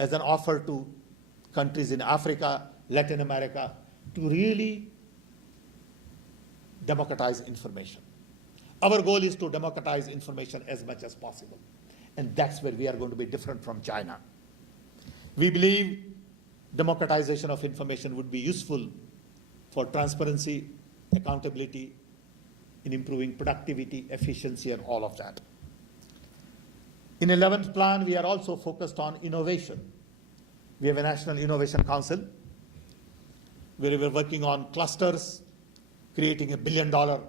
as an offer to countries in Africa, Latin America, to really democratize information. Our goal is to democratize information as much as possible. And that's where we are going to be different from China. We believe democratization of information would be useful for transparency, accountability, in improving productivity, efficiency, and all of that. In 11th plan, we are also focused on innovation. We have a National Innovation Council where we are working on clusters, creating $1 billion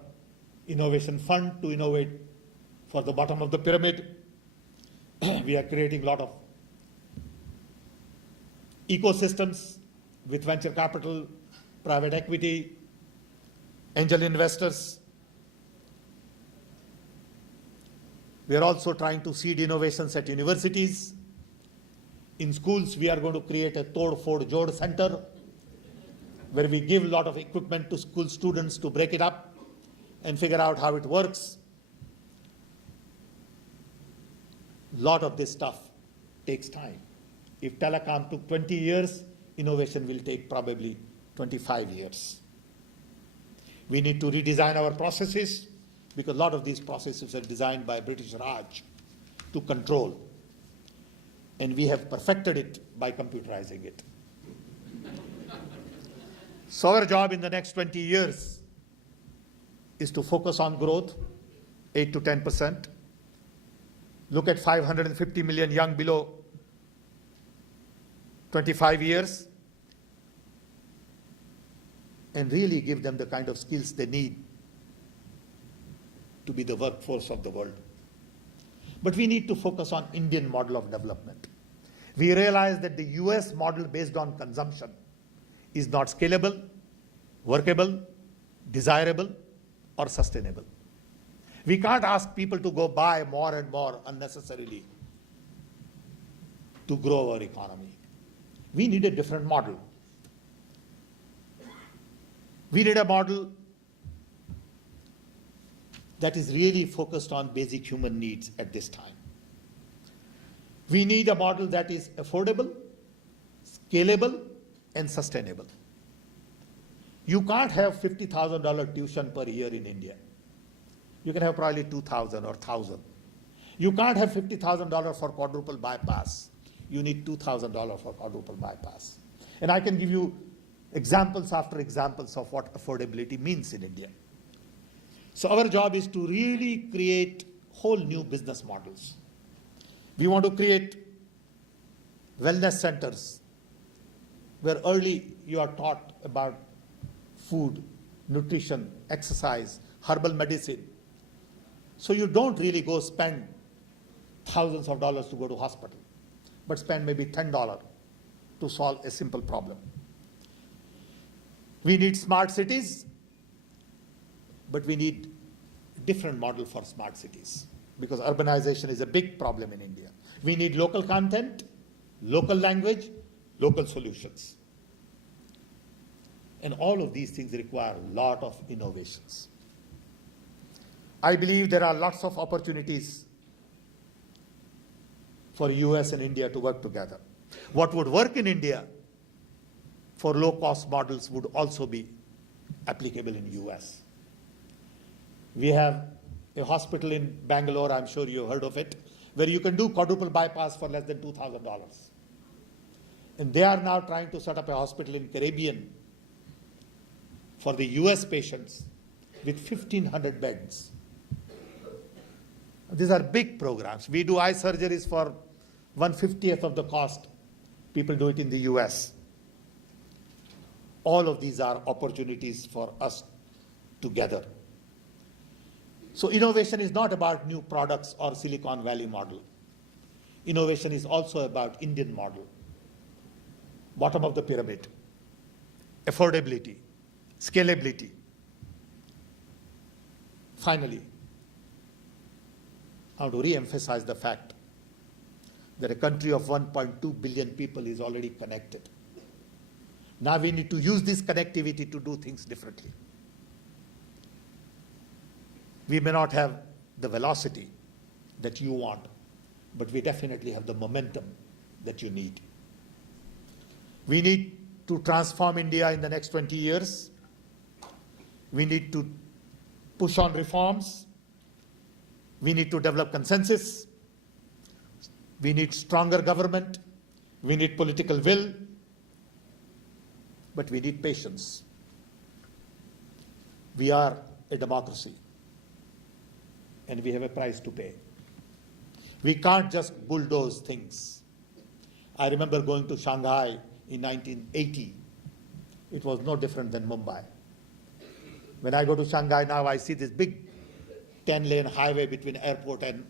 innovation fund to innovate for the bottom of the pyramid. We are creating a lot of ecosystems with venture capital, private equity, angel investors. We are also trying to seed innovations at universities. In schools, we are going to create a Tod Fod Jod center where we give a lot of equipment to school students to break it up and figure out how it works. A lot of this stuff takes time. If telecom took 20 years, innovation will take probably 25 years. We need to redesign our processes because a lot of these processes are designed by British Raj to control. And we have perfected it by computerizing it. So our job in the next 20 years is to focus on growth, 8 to 10%. Look at 550 million young below 25 years and really give them the kind of skills they need to be the workforce of the world. But we need to focus on Indian model of development. We realize that the US model based on consumption is not scalable, workable, desirable, or sustainable. We can't ask people to go buy more and more unnecessarily to grow our economy. We need a different model. We need a model that is really focused on basic human needs at this time. We need a model that is affordable, scalable, and sustainable. You can't have $50,000 tuition per year in India. You can have probably 2,000 or 1,000. You can't have $50,000 for quadruple bypass. You need $2,000 for quadruple bypass. And I can give you examples after examples of what affordability means in India. So our job is to really create whole new business models. We want to create wellness centers where early you are taught about food, nutrition, exercise, herbal medicine. So you don't really go spend thousands of dollars to go to hospital, but spend maybe $10 to solve a simple problem. We need smart cities, but we need a different model for smart cities because urbanization is a big problem in India. We need local content, local language, local solutions. And all of these things require a lot of innovations. I believe there are lots of opportunities for US and India to work together. What would work in India for low-cost models would also be applicable in US. We have a hospital in Bangalore, I'm sure you've heard of it, where you can do quadruple bypass for less than $2,000. And they are now trying to set up a hospital in Caribbean for the US patients with 1,500 beds. These are big programs. We do eye surgeries for 1/50th of the cost. People do it in the US. All of these are opportunities for us together. So innovation is not about new products or Silicon Valley model. Innovation is also about Indian model. Bottom of the pyramid, affordability, scalability. Finally, I want to re-emphasize the fact that a country of 1.2 billion people is already connected. Now we need to use this connectivity to do things differently. We may not have the velocity that you want, but we definitely have the momentum that you need. We need to transform India in the next 20 years. We need to push on reforms. We need to develop consensus. We need stronger government. We need political will. But we need patience. We are a democracy, and we have a price to pay. We can't just bulldoze things. I remember going to Shanghai in 1980. It was no different than Mumbai. When I go to Shanghai now, I see this big 10-lane highway between airport and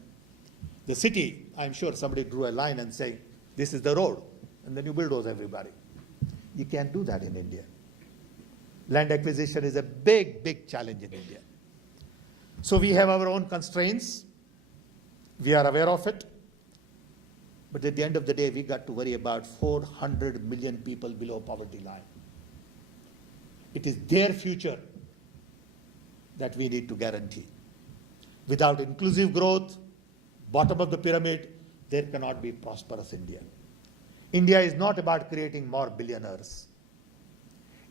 the city. I'm sure somebody drew a line and say, this is the road, and then you bulldoze everybody. You can't do that in India. Land acquisition is a big, big challenge in India. So we have our own constraints. We are aware of it. But at the end of the day, we got to worry about 400 million people below poverty line. It is their future that we need to guarantee. Without inclusive growth, bottom of the pyramid, there cannot be prosperous India. India is not about creating more billionaires.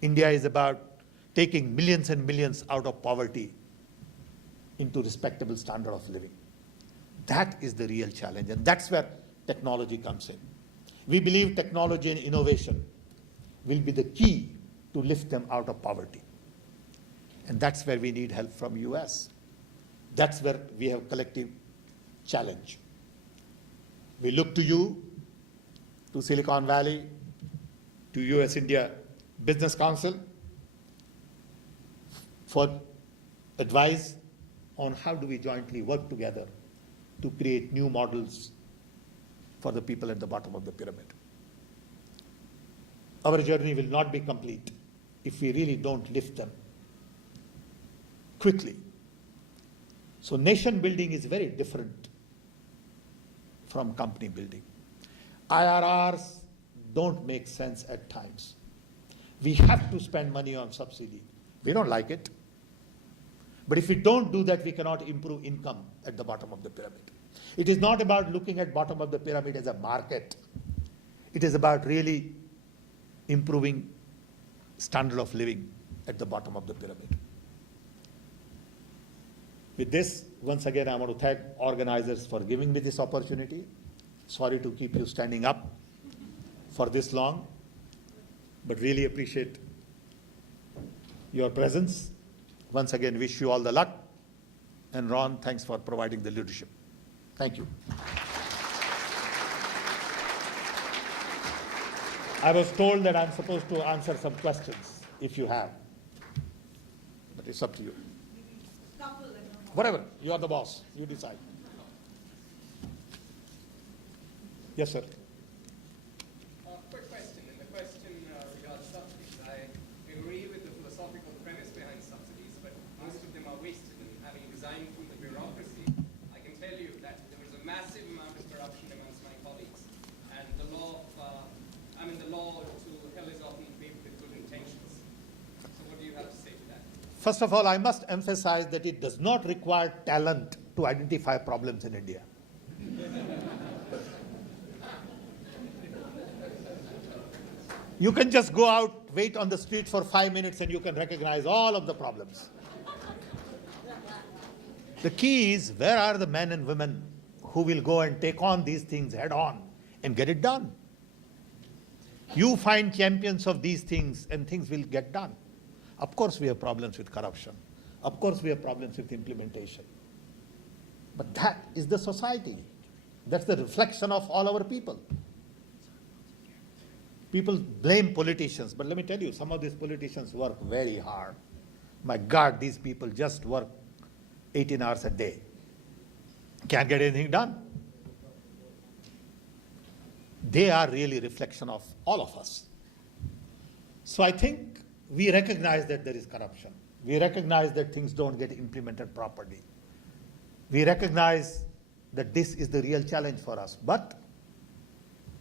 India is about taking millions and millions out of poverty into respectable standard of living. That is the real challenge, and that's where technology comes in. We believe technology and innovation will be the key to lift them out of poverty. And that's where we need help from US. That's where we have collective challenge. We look to you, to Silicon Valley, to US-India Business Council for advice on how do we jointly work together to create new models for the people at the bottom of the pyramid. Our journey will not be complete if we really don't lift them quickly. So nation building is very different from company building. IRRs don't make sense at times. We have to spend money on subsidy. We don't like it. But if we don't do that, we cannot improve income at the bottom of the pyramid. It is not about looking at bottom of the pyramid as a market. It is about really improving standard of living at the bottom of the pyramid. With this, once again, I want to thank organizers for giving me this opportunity. Sorry to keep you standing up for this long, but really appreciate your presence. Once again, wish you all the luck. And Ron, thanks for providing the leadership. Thank you. I was told that I'm supposed to answer some questions, if you have. But it's up to you. Whatever, you are the boss. You decide. Yes, sir. Quick question. And the question regards subsidies. I agree with the philosophical premise behind subsidies, but most of them are wasted. And having resigned from the bureaucracy, I can tell you that there was a massive amount of corruption amongst my colleagues. And the law to hell is often paved with good intentions. So what do you have to say to that? First of all, I must emphasize that it does not require talent to identify problems in India. You can just go out, wait on the street for 5 minutes, and you can recognize all of the problems. The key is, where are the men and women who will go and take on these things head on and get it done? You find champions of these things and things will get done. Of course we have problems with corruption. Of course we have problems with implementation. But that is the society. That's the reflection of all our people. People blame politicians, but let me tell you, some of these politicians work very hard. My God, these people just work 18 hours a day. Can't get anything done. They are really reflection of all of us. So I think we recognize that there is corruption. We recognize that things don't get implemented properly. We recognize that this is the real challenge for us, but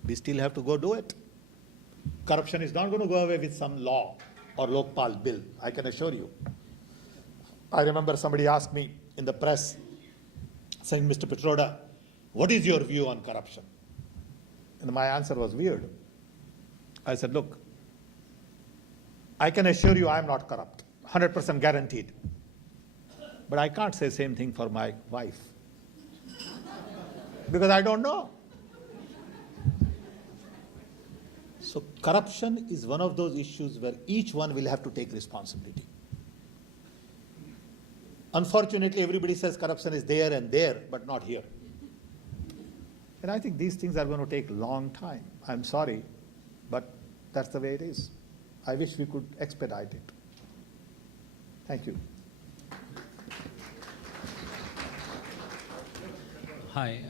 we still have to go do it. Corruption is not going to go away with some law or Lokpal bill, I can assure you. I remember somebody asked me in the press, saying, Mr. Pitroda, what is your view on corruption? And my answer was weird. I said, look, I can assure you I'm not corrupt, 100% guaranteed. But I can't say the same thing for my wife. Because I don't know. So corruption is one of those issues where each one will have to take responsibility. Unfortunately, everybody says corruption is there and there, but not here. And I think these things are going to take a long time. I'm sorry, but that's the way it is. I wish we could expedite it. Thank you. Hi,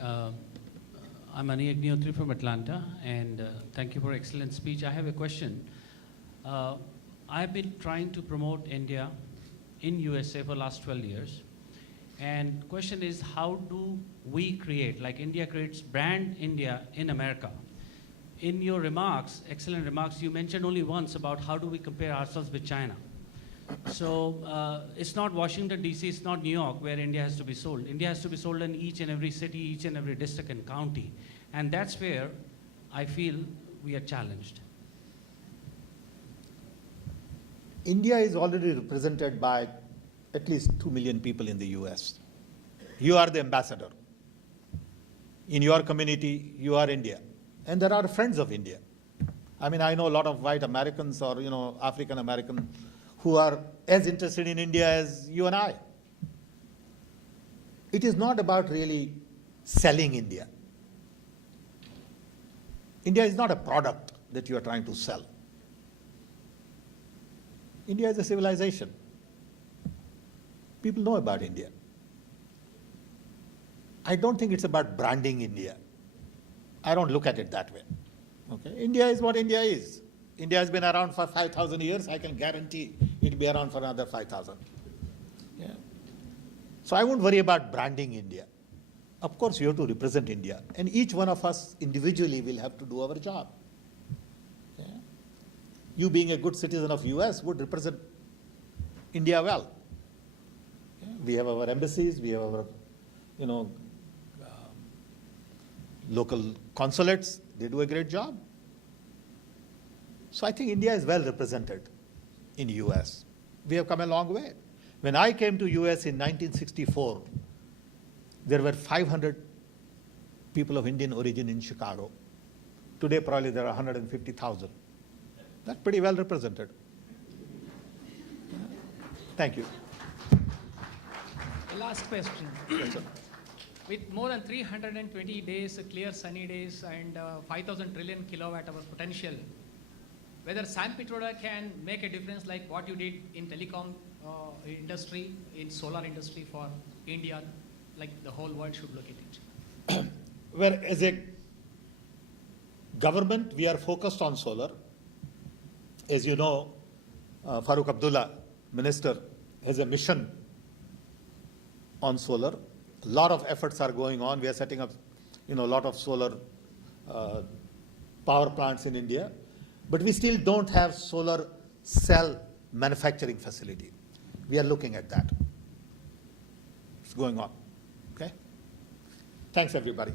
I'm Ani Agnihotri from Atlanta, and thank you for excellent speech. I have a question. I've been trying to promote India in USA for last 12 years. And question is, how do we create, like India creates brand India in America? In your remarks, excellent remarks, you mentioned only once about how do we compare ourselves with China. So it's not Washington, D.C., it's not New York where India has to be sold. India has to be sold in each and every city, each and every district and county. And that's where I feel we are challenged. India is already represented by at least 2 million people in the US. You are the ambassador. In your community, you are India. And there are friends of India. I mean, I know a lot of white Americans or, African American who are as interested in India as you and I. It is not about really selling India. India is not a product that you are trying to sell. India is a civilization. People know about India. I don't think it's about branding India. I don't look at it that way. Okay? India is what India is. India has been around for 5,000 years. I can guarantee it will be around for another 5,000. Yeah. So I won't worry about branding India. Of course, you have to represent India. And each one of us individually will have to do our job. Yeah. You being a good citizen of US would represent India well. Yeah. We have our embassies, we have our, local consulates. They do a great job. So I think India is well represented in US. We have come a long way. When I came to US in 1964, there were 500 people of Indian origin in Chicago. Today, probably there are 150,000. That's pretty well represented. Thank you. The last question. Yes, sir. With more than 320 days, clear sunny days, and 5,000 trillion kilowatt-hour potential, whether Sam Pitroda can make a difference like what you did in telecom industry, in solar industry for India, like the whole world should look at it? Well, as a government, we are focused on solar. As you know, Farooq Abdullah, Minister, has a mission on solar. A lot of efforts are going on. We are setting up, a lot of solar power plants in India. But we still don't have solar cell manufacturing facility. We are looking at that. It's going on. Okay? Thanks, everybody.